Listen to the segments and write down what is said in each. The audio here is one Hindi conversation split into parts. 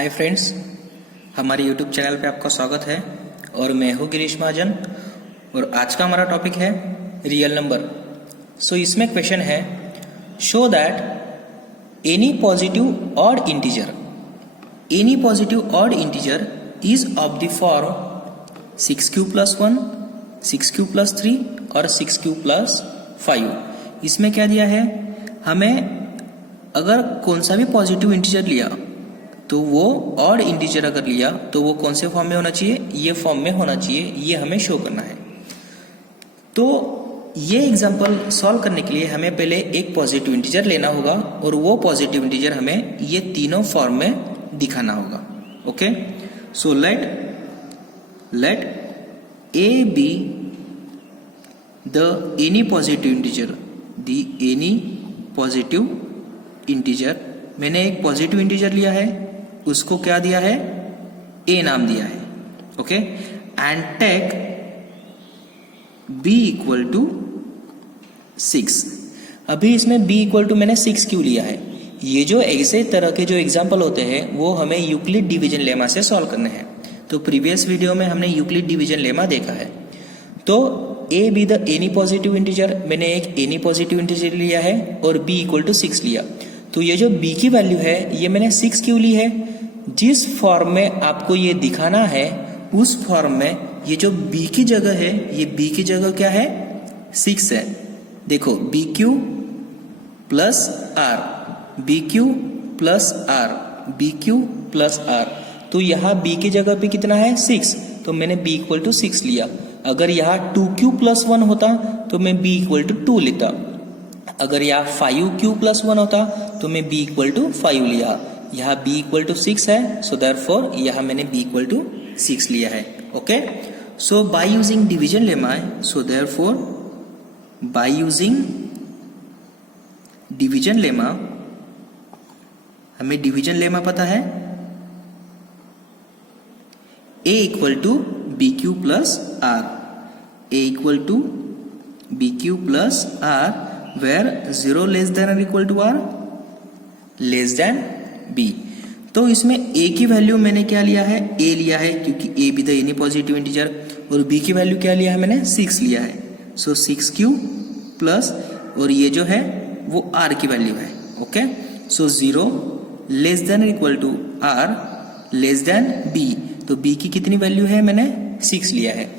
हाय फ्रेंड्स, हमारे यूट्यूब चैनल पे आपका स्वागत है और मैं हूँ गिरीश महाजन। और आज का हमारा टॉपिक है रियल नंबर। सो इसमें क्वेश्चन है, show that any positive odd integer is of the form 6q + 1, 6q + 3 और 6q + 5। इसमें क्या दिया है, हमें अगर कौन सा भी पॉजिटिव इंटीजर लिया तो वो ऑड इंटीजर अगर लिया तो वो कौन से फॉर्म में होना चाहिए, ये फॉर्म में होना चाहिए, ये हमें शो करना है। तो ये एग्जांपल सॉल्व करने के लिए हमें पहले एक पॉजिटिव इंटीजर लेना होगा और वो पॉजिटिव इंटीजर हमें ये तीनों फॉर्म में दिखाना होगा। Okay, so let A B the any positive integer. मैंने एक पॉजिटिव इंटीजर लिया है, उसको क्या दिया है, ए नाम दिया है। Okay, and take b = 6। अभी इसमें b = मैंने 6 क्यों लिया है? ये जो ऐसे तरह के जो एग्जाम्पल होते हैं वो हमें यूक्लिड डिवीजन लेमा से सॉल्व करने हैं। तो प्रीवियस वीडियो में हमने यूक्लिड डिवीजन लेमा देखा है। तो a be the any positive integer, मैंने एक एनी पॉजिटिव इंटीजर लिया है और b = 6 लिया। तो ये जो b की वैल्यू है ये मैंने 6 क्यों ली है? जिस फॉर्म में आपको ये दिखाना है उस फॉर्म में ये जो b की जगह है, ये b की जगह क्या है, 6 है। देखो BQ + R, BQ + R, BQ + R। तो यहाँ b की जगह पे कितना है, 6, तो मैंने b = 6 लिया। अगर यहाँ 2Q + 1 होता तो मैं b = 2 लेता। अगर यहाँ 5Q + 1 होता तो मैं b = 5 लिया। यहाँ b = 6 है, सो देयरफॉर यहाँ मैंने b = 6 लिया है। Okay, so by using division lemma, so therefore by using division lemma, हमें डिवीजन लेमा पता है, a = BQ + R, a = BQ + R where 0 <= R B। तो इसमें a की वैल्यू मैंने क्या लिया है, a लिया है, क्योंकि a be the any positive integer, और b की वैल्यू क्या लिया है, मैंने 6 लिया है। सो 6q प्लस, और ये जो है वो r की वैल्यू है। ओके, सो 0 <= R B। तो b की कितनी वैल्यू है, मैंने 6 लिया है।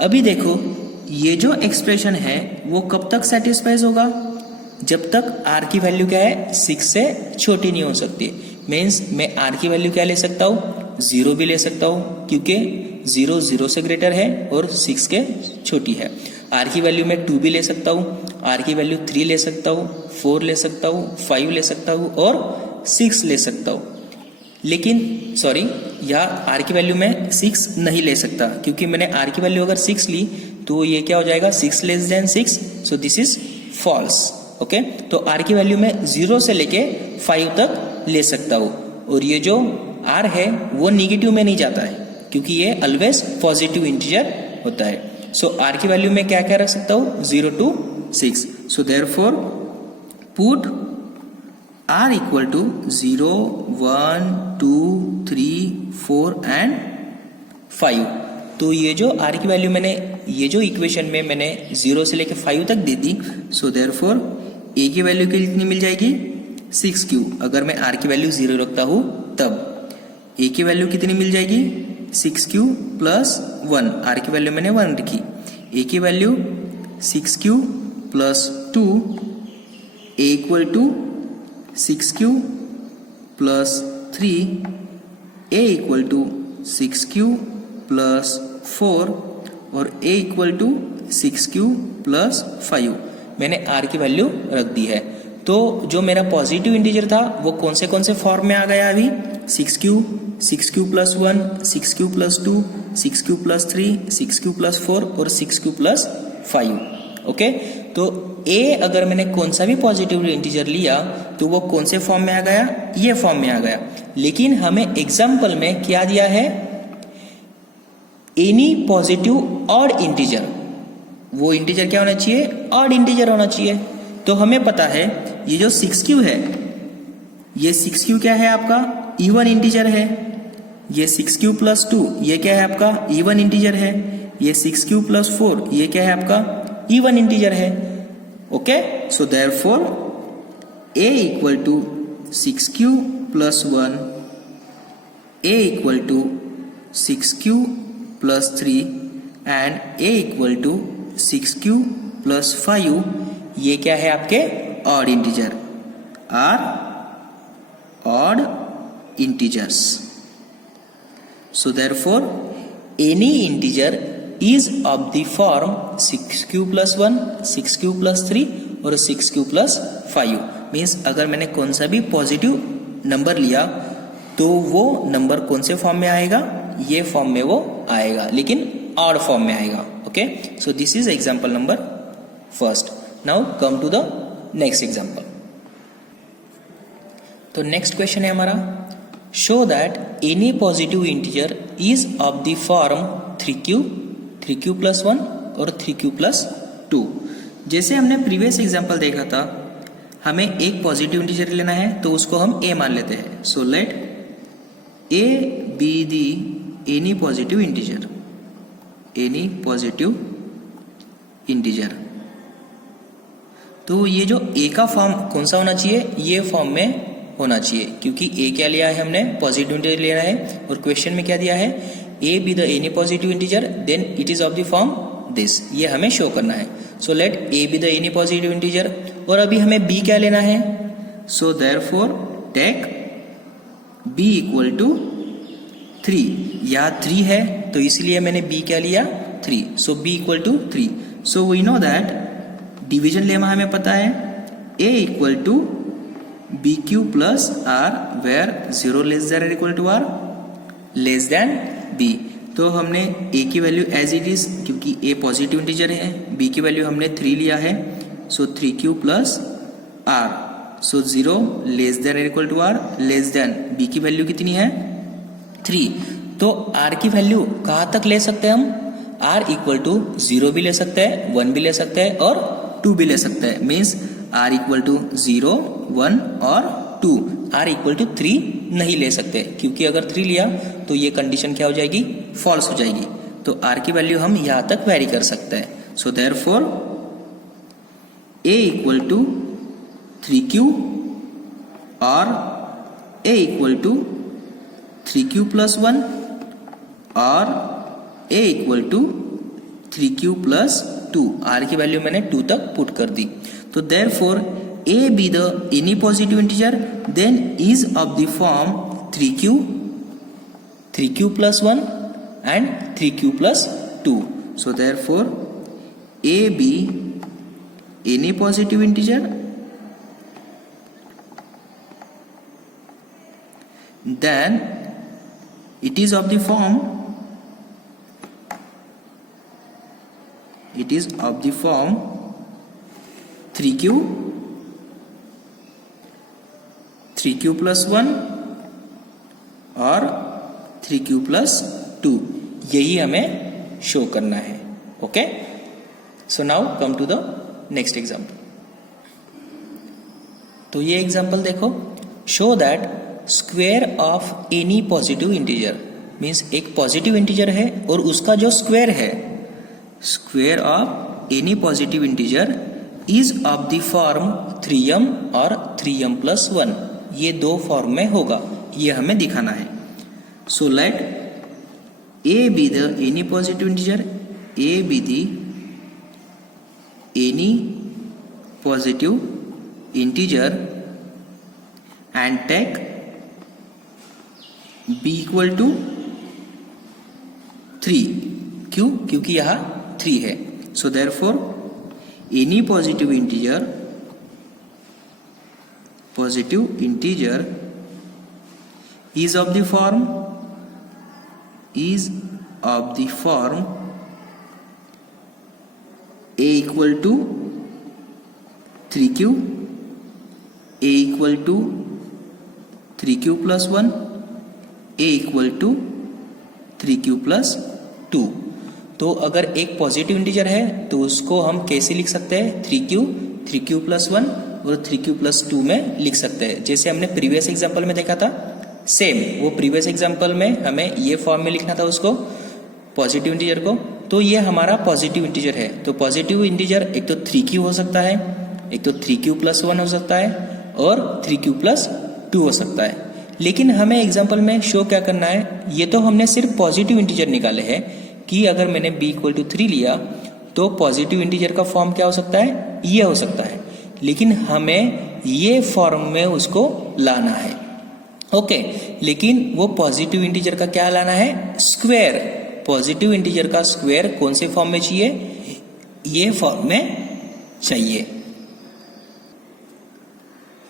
अभी देखो ये जो एक्सप्रेशन है वो कब तक सेटिस्फाइज होगा, जब तक r की वैल्यू क्या है, 6 से छोटी नहीं हो सकती। मीन्स मैं r की वैल्यू क्या ले सकता हूँ, 0 भी ले सकता हूँ, क्योंकि 0 0 से ग्रेटर है और 6 के छोटी है। r की वैल्यू मैं 2 भी ले सकता हूँ, r की वैल्यू 3 ले सकता हूँ, 4 ले सकता हूँ, 5 ले सकता हूँ और 6 ले सकता हूँ। लेकिन सॉरी, यहाँ r की वैल्यू मैं 6 नहीं ले सकता, क्योंकि मैंने r की वैल्यू अगर 6 ली तो ये क्या हो जाएगा, 6 < 6, so this is false. Okay, तो r की वैल्यू मैं 0 से लेके 5 तक ले सकता हूँ, और ये जो r है वो निगेटिव में नहीं जाता है, क्योंकि ये ऑलवेज पॉजिटिव इंटीजर होता है। सो r की वैल्यू में क्या क्या रख सकता हूँ, 0 to 6। So therefore put r = 0, 1, 2, 3, 4 and 5। तो ये जो r की वैल्यू मैंने ये जो इक्वेशन में मैंने 0 से लेकर 5 तक दे दी, सो देयरफॉर a की वैल्यू कितनी मिल जाएगी, 6q। अगर मैं r की वैल्यू 0 रखता हूँ तब a की वैल्यू कितनी मिल जाएगी, 6q + 1, r की वैल्यू मैंने 1 रखी, a की value 6q + 2, a = 6q + 3, a = 6q + 4 और a = 6q + 5। मैंने r की वैल्यू रख दी है। तो जो मेरा पॉजिटिव इंटीजर था वो कौन से फॉर्म में आ गया अभी, 6q + 1, 6q + 2, 6q + 3, 6q + 4 और 6q + 5। ओके, तो a अगर मैंने कौन सा भी पॉजिटिव इंटीजर लिया तो वो कौन से फॉर्म में आ गया, ये फॉर्म में आ गया। लेकिन हमें एग्जाम्पल में क्या दिया है, एनी पॉजिटिव ऑड इंटीजर, वो इंटीजर क्या होना चाहिए, ऑड इंटीजर होना चाहिए। तो हमें पता है ये जो 6q है, ये 6q क्या है आपका, इवन इंटीजर है, ये 6 प्लस 2 ये क्या है आपका इवन इंटीजर है, ये 6 प्लस 4 ये क्या है आपका इवन इंटीजर है। Okay, so therefore a equal to 6q plus 1, a equal to 6q plus 3 and a equal to 6q plus 5, ये क्या है आपके odd integer, or odd integers. So therefore any integer is of the form 6q plus 1, 6q plus 3 और 6q प्लस 5। मीन्स अगर मैंने कौन सा भी पॉजिटिव नंबर लिया तो वो नंबर कौन से फॉर्म में आएगा, ये फॉर्म में वो आएगा, लेकिन ऑड फॉर्म में आएगा। Okay, so this is example number first. Now come to the next example. तो नेक्स्ट क्वेश्चन है हमारा, show that any positive integer is of the form 3q plus 1 और 3q प्लस 2। जैसे हमने प्रीवियस एग्जांपल देखा था, हमें एक पॉजिटिव इंटीजर लेना है तो उसको हम a मान लेते हैं। सो let a be the any positive integer, any positive integer. तो ये जो a का फॉर्म कौन सा होना चाहिए, ये फॉर्म में होना चाहिए, क्योंकि a क्या लिया है हमने, पॉजिटिव इंटीजर लेना है, और क्वेश्चन में क्या दिया है, a be the any positive integer then it is of the form this, ये हमें शो करना है। So let a be the any positive integer, और अभी हमें b क्या लेना है, so therefore take b equal to 3। यहाँ 3 है तो इसलिए मैंने b क्या लिया 3, so b equal to 3। So we know that division lemma हमें पता है, a equal to b q plus r where 0 less than और equal to r less than b। तो हमने a की वैल्यू एज इट इज, क्योंकि a पॉजिटिव इंटीजर है, b की वैल्यू हमने 3 लिया है, so 3q plus r, so 0 less than और equal to r less than, b की वैल्यू कितनी है 3। तो r की वैल्यू कहाँ तक ले सकते हैं हम, r इक्वल टू 0 भी ले सकते हैं, 1 भी ले सकते हैं और 2 भी ले सकते हैं। मीन्स r इक्वल टू 0, 1 और 2, r इक्वल टू 3 नहीं ले सकते, क्योंकि अगर 3 लिया तो ये कंडीशन क्या हो जाएगी, फॉल्स हो जाएगी। तो r की वैल्यू हम यहाँ तक वेरी कर सकते हैं। So therefore a equal to 3q और a equal to 3q plus 1 और a equal to 3q plus 2, r की वैल्यू मैंने 2 तक पुट कर दी। तो therefore a be the any positive integer then is of the form 3q plus 1 and 3q plus 2। So therefore a be any positive integer then it is of the form 3q plus 1 और 3q प्लस 2, यही हमें शो करना है। Okay, so now come to the next example. तो ये एग्जाम्पल देखो, show that square of any positive integer, means एक पॉजिटिव इंटीजर है और उसका जो स्क्वायर है, square of any positive integer is of the form 3m और 3m प्लस 1, ये दो फॉर्म में होगा, ये हमें दिखाना है। So let a be the any positive integer, a be the any positive integer and take b equal to 3, क्यों, क्योंकि यहाँ 3 है। So therefore any positive integer is of the form a equal to 3q, a equal to 3q plus 1, a equal to 3q plus 2। तो अगर एक पॉजिटिव इंटीजर है तो उसको हम कैसे लिख सकते हैं, 3q plus 1 और 3q plus 2 में लिख सकते हैं। जैसे हमने प्रीवियस एग्जांपल में देखा था सेम वो प्रीवियस एग्जांपल में हमें ये फॉर्म में लिखना था उसको, पॉजिटिव इंटीजर को, तो ये हमारा पॉजिटिव इंटीजर है। तो पॉजिटिव इंटीजर एक तो 3q हो सकता है, एक तो 3q+1 हो सकता है और 3q+2 हो सकता है। लेकिन हमें एग्जांपल में शो क्या करना है, ये तो हमने सिर्फ पॉजिटिव इंटीजर निकाले हैं कि अगर मैंने b=3 लिया तो पॉजिटिव इंटीजर का फॉर्म क्या हो सकता है, ये हो सकता है। लेकिन हमें ये फॉर्म में उसको लाना है, ओके। लेकिन वो पॉजिटिव इंटीजर का क्या लाना है, स्क्वायर। पॉजिटिव इंटीजर का स्क्वायर कौन से फॉर्म में चाहिए, ये फॉर्म में चाहिए।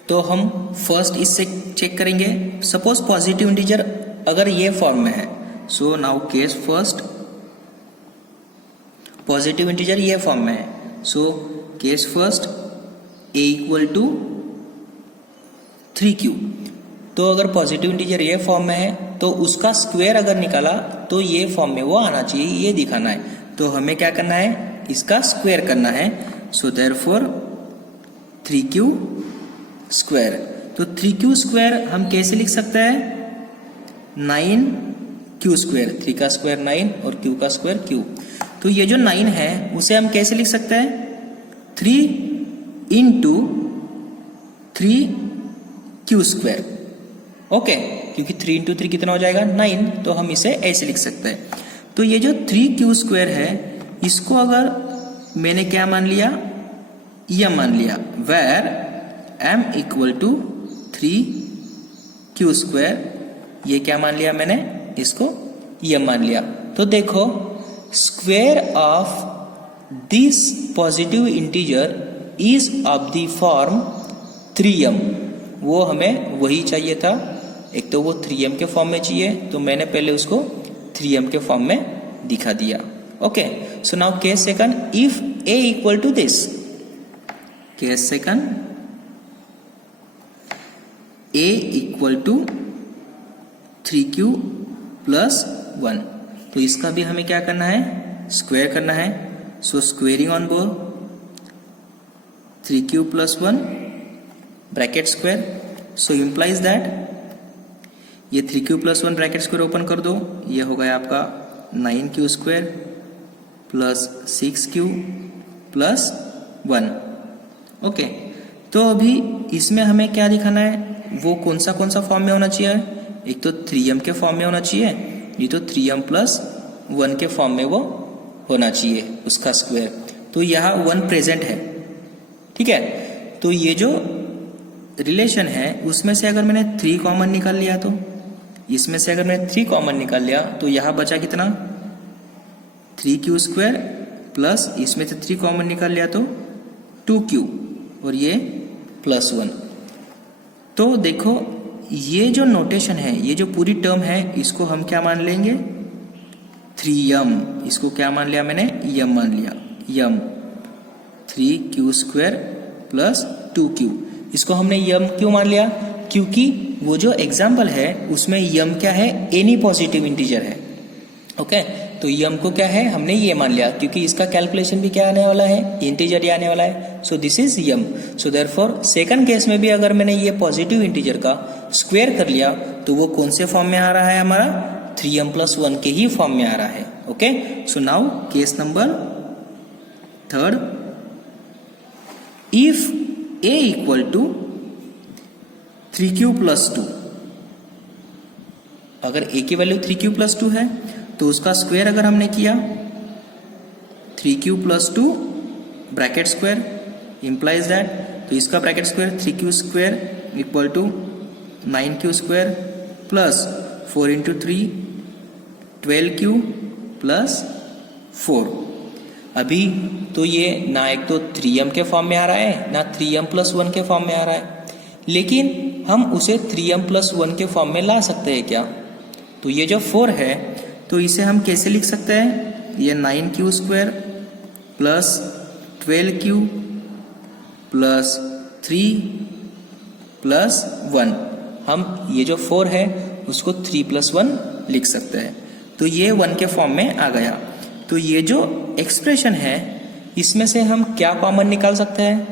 तो हम फर्स्ट इससे चेक करेंगे। सपोज पॉजिटिव इंटीजर अगर ये फॉर्म में है, so now case first, positive integer ये फॉर्म में है, सो केस फर्स्ट a=3q। तो अगर पॉजिटिव इंटीजर ये फॉर्म में है तो उसका स्क्वायर अगर निकाला तो ये फॉर्म में वो आना चाहिए, ये दिखाना है। तो हमें क्या करना है, इसका स्क्वायर करना है। So therefore 3q²। तो 3q² हम कैसे लिख सकते हैं, 9q²। 3 का स्क्वायर 9 और q का स्क्वायर q। तो ये जो 9 है उसे हम कैसे लिख सकते हैं, 3 × 3q², ओके। क्योंकि 3 × 3 कितना हो जाएगा, 9। तो हम इसे ऐसे लिख सकते हैं। तो ये जो 3q² है इसको अगर मैंने क्या मान लिया, यम मान लिया, वेर m = 3q²। ये क्या मान लिया मैंने, इसको यम मान लिया। तो देखो square of this positive integer is of the form 3m। वो हमें वही चाहिए था, एक तो वो 3m के फॉर्म में चाहिए, तो मैंने पहले उसको 3m के फॉर्म में दिखा दिया, okay. So now case second, if a = this, case second a = 3q+1। तो इसका भी हमें क्या करना है, स्क्वायर करना है। So squaring on board 3q+1 bracket square. So implies that ये 3q+1 ब्रैकेट स्क्वायर ओपन कर दो, ये हो गया आपका 9q² + 6q+1, ओके। तो अभी इसमें हमें क्या दिखाना है, वो कौन सा फॉर्म में होना चाहिए, एक तो 3m के फॉर्म में होना चाहिए, ये तो 3m+1 के फॉर्म में वो होना चाहिए उसका स्क्वायर। तो यहाँ 1 प्रेजेंट है, ठीक है। तो ये जो रिलेशन है उसमें से अगर मैंने 3 कॉमन निकाल लिया, तो इसमें से अगर मैंने 3 कॉमन निकाल लिया तो यहाँ बचा कितना, 3q² प्लस इसमें से 3 कॉमन निकाल लिया तो 2q और ये +1। तो देखो ये जो नोटेशन है, ये जो पूरी टर्म है, इसको हम क्या मान लेंगे, 3m। इसको क्या मान लिया मैंने, यम मान लिया, यम 3q² + 2q। इसको हमने यम क्यों मान लिया, क्योंकि वो जो एग्जाम्पल है उसमें यम क्या है, एनी पॉजिटिव इंटीजर है, ओके। तो यम को क्या है, हमने ये मान लिया, क्योंकि इसका कैलकुलेशन भी क्या आने वाला है, इंटीजर ही आने वाला है। सो दिस इज यम। सो देयरफॉर सेकंड केस में भी अगर मैंने ये पॉजिटिव इंटीजर का स्क्वायर कर लिया तो वो कौन से फॉर्म में आ रहा है, हमारा 3m+1 के ही फॉर्म में आ रहा है, okay. So now case number third, if a = 3q+2। अगर a की वैल्यू 3q+2 है तो उसका स्क्वायर अगर हमने किया 3q+2 bracket square implies that, तो इसका bracket square 3q² = 9q² plus 4 × 3 12q + 4। अभी तो ये ना एक तो 3m के फॉर्म में आ रहा है, ना 3m+1 के फॉर्म में आ रहा है, लेकिन हम उसे 3m+1 के फॉर्म में ला सकते हैं क्या। तो ये जो 4 है तो इसे हम कैसे लिख सकते हैं, ये 9q² + 12q + 3 + 1। हम ये जो 4 है उसको 3 + 1 लिख सकते हैं। तो ये 1 के फॉर्म में आ गया। तो ये जो एक्सप्रेशन है इसमें से हम क्या कॉमन निकाल सकते हैं,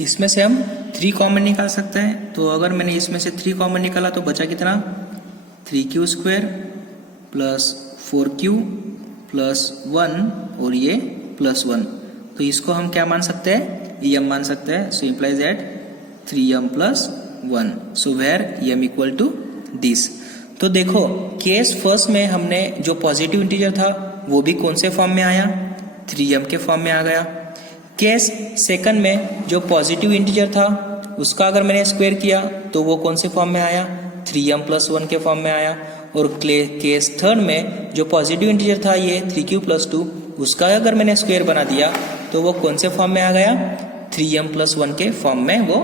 इसमें से हम 3 कॉमन निकाल सकते हैं, तो अगर मैंने इसमें से 3 कॉमन निकाला तो बचा कितना, 3q square plus 4q plus 1 और ये प्लस 1, तो इसको हम क्या मान सकते हैं, m मान सकते हैं. So implies that 3m plus 1. So where m equal to दिस. तो देखो केस फर्स्ट में हमने जो पॉजिटिव इंटीजर था वो भी कौन से फॉर्म में आया, 3m के फॉर्म में आ गया. केस सेकंड में जो पॉजिटिव इंटीजर था उसका अगर मैंने स्क्वायर किया तो वो कौन से फॉर्म में आया, 3m प्लस 1 के फॉर्म में आया. और केस थर्ड में जो पॉजिटिव इंटीजर था ये 3q प्लस 2, उसका अगर मैंने स्क्वायर बना दिया तो वो कौन से फॉर्म में आ गया, 3m प्लस 1 के फॉर्म में वो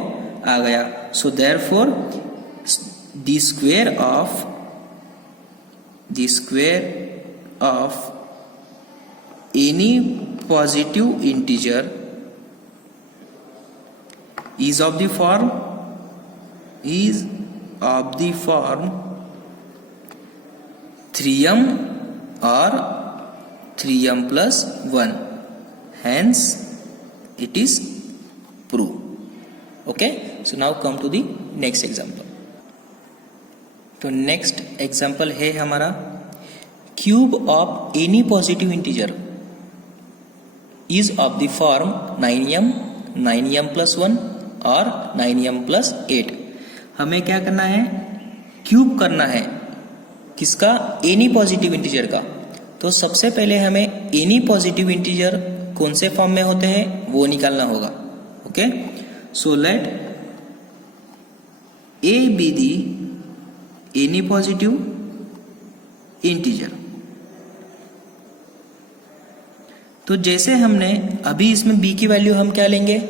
आ गया. So therefore the square of any positive integer is of the form 3m or 3m plus 1. Hence it is proved. Okay, so now come to the next example. तो नेक्स्ट एग्जाम्पल है हमारा, cube of any positive integer is of the form 9m, 9m plus 1 और 9m प्लस 8. हमें क्या करना है, क्यूब करना है किसका, एनी पॉजिटिव इंटीजर का. तो सबसे पहले हमें एनी पॉजिटिव इंटीजर कौन से फॉर्म में होते हैं वो निकालना होगा. Okay, so let A be the any positive integer. तो जैसे हमने अभी इसमें b की वैल्यू हम क्या लेंगे,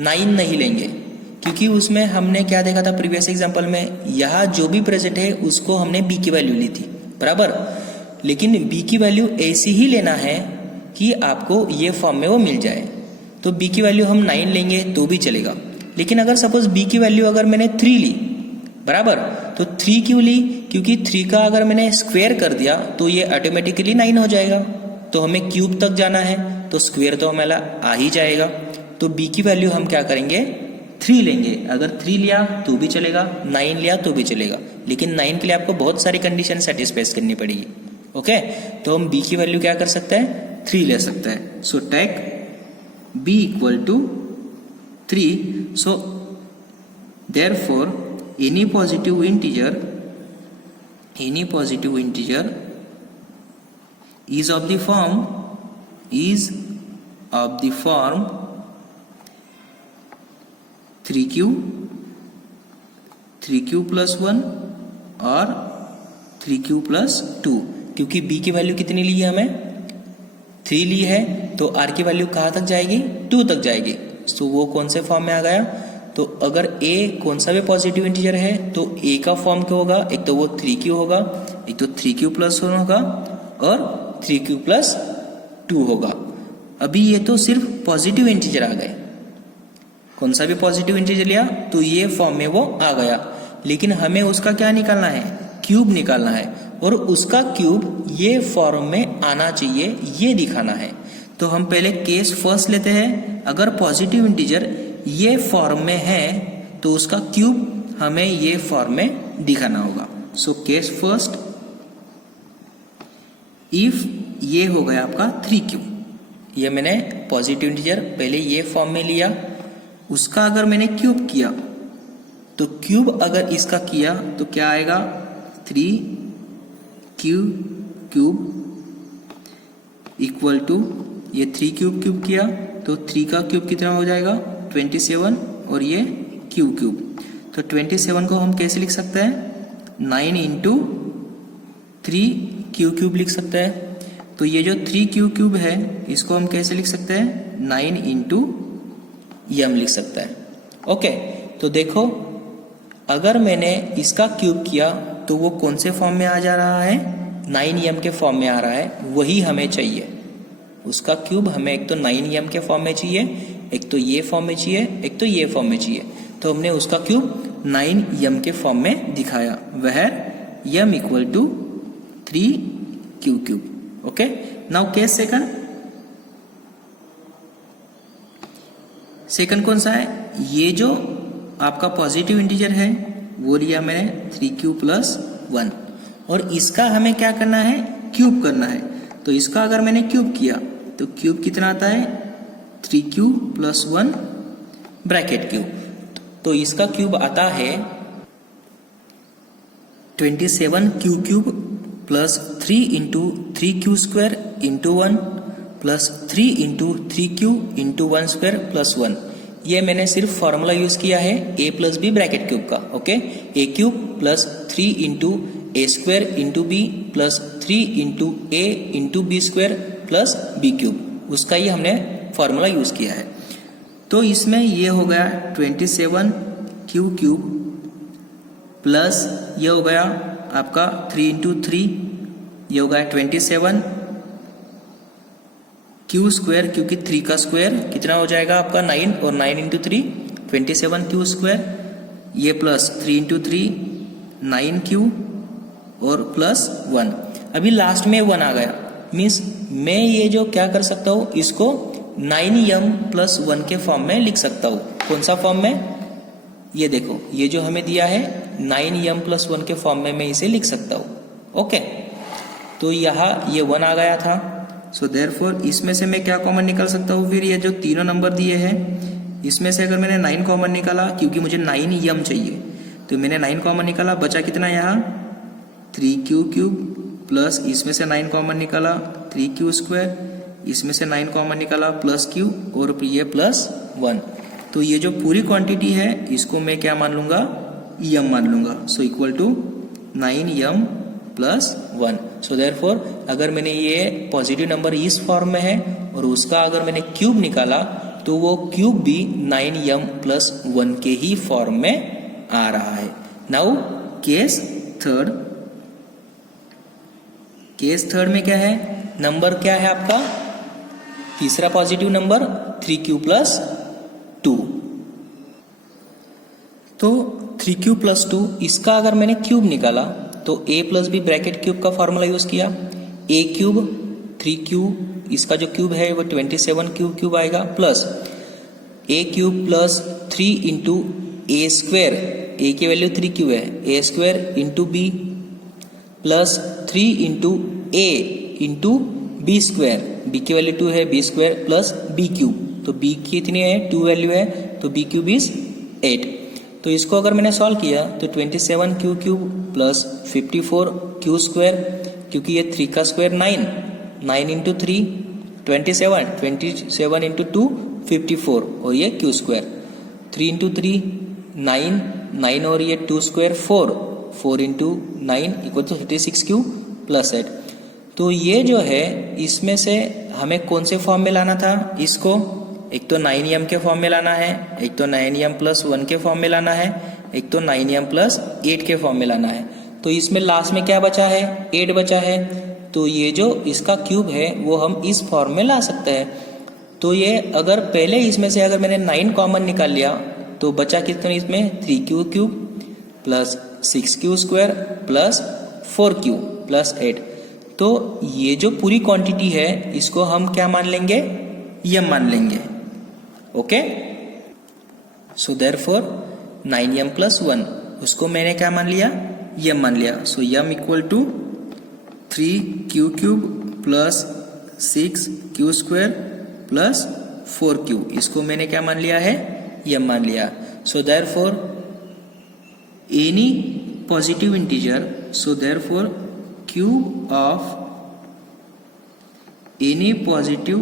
9 नहीं लेंगे, क्योंकि उसमें हमने क्या देखा था प्रीवियस एग्जांपल में, यहाँ जो भी प्रेजेंट है उसको हमने b की वैल्यू ली थी बराबर. लेकिन b की वैल्यू ऐसी ही लेना है कि आपको ये फॉर्म में वो मिल जाए. तो b की वैल्यू हम 9 लेंगे तो भी चलेगा. लेकिन अगर सपोज b की वैल्यू अगर मैंने 3 ली बराबर, तो 3 क्यों ली, क्योंकि 3 का अगर मैंने स्क्वायर कर दिया तो ये ऑटोमेटिकली 9 हो जाएगा. तो हमें क्यूब तक जाना है तो स्क्वायर तो हमारा आ ही जाएगा. तो b की वैल्यू हम क्या करेंगे, 3 लेंगे. अगर 3 लिया तो भी चलेगा, 9 लिया तो भी चलेगा, लेकिन 9 के लिए आपको बहुत सारी कंडीशन सेटिस्फाई करनी पड़ेगी. ओके, तो हम b की वैल्यू क्या कर सकते हैं, 3 ले सकते हैं. So take b equal to 3. So therefore any positive integer is of the form 3q plus 1 और 3q plus 2. क्योंकि b की वैल्यू कितनी ली है, हमें 3 ली है, तो r की वैल्यू कहाँ तक जाएगी, 2 तक जाएगी. तो वो कौन से फॉर्म में आ गया. तो अगर a कौन सा भी पॉजिटिव इंटीजर है तो a का फॉर्म क्या होगा, एक तो वो 3q होगा, एक तो 3q plus 1 होगा और 3q plus 2 होगा. अभी ये तो सिर्फ पॉजिटिव इंटीजर आ गए, कौन सा भी पॉजिटिव इंटीजर लिया तो ये फॉर्म में वो आ गया. लेकिन हमें उसका क्या निकालना है, क्यूब निकालना है, और उसका क्यूब ये फॉर्म में आना चाहिए ये दिखाना है. तो हम पहले केस फर्स्ट लेते हैं. अगर पॉजिटिव इंटीजर ये फॉर्म में है तो उसका क्यूब हमें ये फॉर्म में दिखाना होगा. सो केस फर्स्ट, इफ ये हो गया आपका 3q, ये मैंने पॉजिटिव इंटीजर पहले ये फॉर्म में लिया, उसका अगर मैंने क्यूब किया तो क्यूब अगर इसका किया तो क्या आएगा, 3q इक्वल टू ये 3 क्यूब किया तो 3 का क्यूब कितना हो जाएगा, 27, और ये क्यूब. तो 27 को हम कैसे लिख सकते हैं, 9 इंटू 3q लिख सकते हैं. तो ये जो 3q है इसको हम कैसे लिख सकते हैं, 9 इंटू m लिख सकते हैं. ओके, तो देखो अगर मैंने इसका क्यूब किया तो वो कौन से फॉर्म में आ जा रहा है, 9m के फॉर्म में आ रहा है. वही हमें चाहिए, उसका क्यूब हमें एक तो 9m के फॉर्म में चाहिए, एक तो ये फॉर्म में चाहिए, एक तो ये फॉर्म में चाहिए. तो हमने उसका क्यूब 9m के फॉर्म में दिखाया, वह m equal to 3q. Okay, now case second कौन सा है, ये जो आपका पॉजिटिव इंटीजर है वो लिया मैंने 3q प्लस 1, और इसका हमें क्या करना है, क्यूब करना है। तो इसका अगर मैंने क्यूब किया तो क्यूब कितना आता है, 3q प्लस 1 ब्रैकेट क्यूब। तो इसका क्यूब आता है 27q cube plus 3 into 3q square into 1 plus 3 into 3q into 1 square plus 1। ये मैंने सिर्फ फॉर्मूला यूज किया है a plus b bracket cube का। Okay, a cube plus 3 into a square into b plus 3 into a into b square plus b cube, उसका ही हमने फॉर्मूला यूज किया है। तो इसमें ये हो गया 27q क्यूब प्लस ये हो गया आपका 3 इंटू 3, ये हो गया 27 क्यू स्क्वायर, क्योंकि 3 का स्क्वायर कितना हो जाएगा आपका 9, और 9 इंटू 3 27 क्यू स्क्वायर, ये प्लस 3 इंटू 3 9 क्यू और प्लस 1। अभी लास्ट में 1 आ गया, मीन्स मैं ये जो क्या कर सकता हूँ, इसको 9m प्लस 1 के फॉर्म में लिख सकता हूँ। कौन सा फॉर्म में, ये देखो, ये जो हमें दिया है 9m प्लस 1 के फॉर्म में मैं इसे लिख सकता हूँ। ओके, तो यहाँ ये 1 आ गया था। सो देयरफॉर इसमें से मैं क्या कॉमन निकाल सकता हूँ, फिर ये जो तीनों नंबर दिए हैं इसमें से अगर मैंने 9 कॉमन निकाला, क्योंकि मुझे 9m चाहिए, तो मैंने 9 कॉमन निकाला, बचा कितना यहाँ 3q क्यूब प्लस इसमें से 9 कॉमन निकाला 3q स्क्वायर, इसमें से 9 कॉमन निकाला प्लस q और ये प्लस 1। तो ये जो पूरी क्वांटिटी है इसको मैं क्या मान लूंगा, m मान लूंगा। So equal to 9m plus 1। So therefore अगर मैंने ये पॉजिटिव नंबर इस फॉर्म में है और उसका अगर मैंने क्यूब निकाला तो वो क्यूब भी 9m प्लस 1 के ही फॉर्म में आ रहा है। Now case third, case third में क्या है, नंबर क्या है आपका, तीसरा पॉजिटिव नंबर 3q प्लस 2। तो 3q प्लस 2, इसका अगर मैंने क्यूब निकाला तो a plus b bracket cube का फॉर्मूला यूज किया, a क्यूब 3q, इसका जो क्यूब है वो 27 क्यूब आएगा, plus a cube plus 3 into a square, a की वैल्यू 3q है, a square into b plus 3 into a into b square, b की वैल्यू 2 है, b square plus b cube, तो b की इतनी है 2 वैल्यू है, तो b क्यूब इज 8। तो इसको अगर मैंने सॉल्व किया तो 27q cube plus 54q square, क्योंकि ये 3 का स्क्वायर 9 इंटू 3 27 इंटू 2 54 और ये q स्क्वायर, 3 इंटू 3 9 और ये 2 square 4 into 9 equal to 56q plus 8। तो ये जो है इसमें से हमें कौन से फॉर्म में लाना था इसको, एक तो 9m के फॉर्म में लाना है, एक तो 9m प्लस 1 के फॉर्म में लाना है, एक तो 9m प्लस 8 के फॉर्म में लाना है। तो इसमें लास्ट में क्या बचा है, 8 बचा है। तो ये जो इसका क्यूब है वो हम इस फॉर्म में ला सकते हैं। तो ये अगर पहले इसमें से अगर मैंने 9 कॉमन निकाल लिया तो बचा कितना इसमें 3q cube plus 6q square plus 4q plus 8। तो ये जो पूरी क्वांटिटी है इसको हम क्या मान लेंगे, m मान लेंगे। Okay, so therefore 9m plus 1 उसको मैंने क्या मान लिया, m मान लिया। So m equal to 3q cube plus 6q square plus 4q, इसको मैंने क्या मान लिया है, m मान लिया। सो therefore any positive integer, so therefore cube of any positive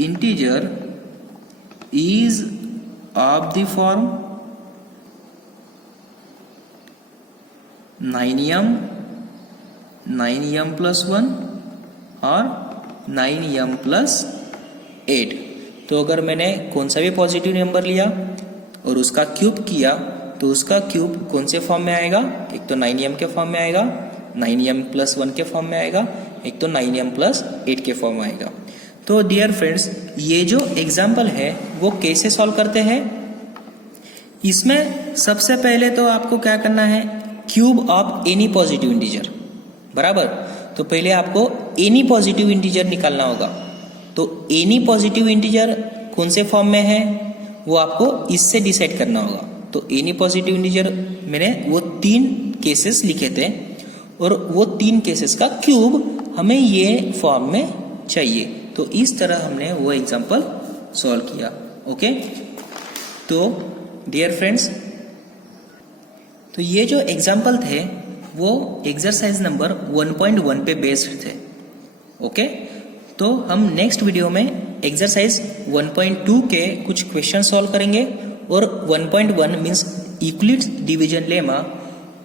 integer is of the form 9m plus 1 और 9m plus 8। तो अगर मैंने कौन सा भी पॉजिटिव नंबर लिया और उसका क्यूब किया तो उसका क्यूब कौन से फॉर्म में आएगा, एक तो 9m के फॉर्म में आएगा, 9m प्लस 1 के फॉर्म में आएगा, एक तो 9m प्लस 8 के फॉर्म में आएगा। तो डियर फ्रेंड्स, ये जो एग्जाम्पल है वो कैसे सॉल्व करते हैं, इसमें सबसे पहले तो आपको क्या करना है, cube of any positive integer, बराबर। तो पहले आपको एनी पॉजिटिव इंटीजर निकालना होगा। तो एनी पॉजिटिव इंटीजर कौन से फॉर्म में है, वो आपको इससे डिसाइड करना होगा। तो एनी पॉजिटिव इंटीजर मैंने वो 3 केसेस लिखे थे और वो 3 केसेस का क्यूब हमें ये फॉर्म में चाहिए। तो इस तरह हमने वो एग्जाम्पल सॉल्व किया। ओके, तो डियर फ्रेंड्स, तो ये जो एग्जाम्पल थे वो एक्सरसाइज नंबर 1.1 पे बेस्ड थे। ओके, तो हम नेक्स्ट वीडियो में एक्सरसाइज 1.2 के कुछ क्वेश्चन सॉल्व करेंगे और 1.1 मीन्स यूक्लिड्स डिवीजन लेमा,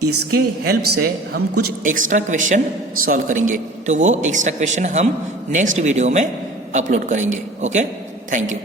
इसके हेल्प से हम कुछ एक्स्ट्रा क्वेश्चन सॉल्व करेंगे। तो वो एक्स्ट्रा क्वेश्चन हम नेक्स्ट वीडियो में अपलोड करेंगे। Okay, thank you.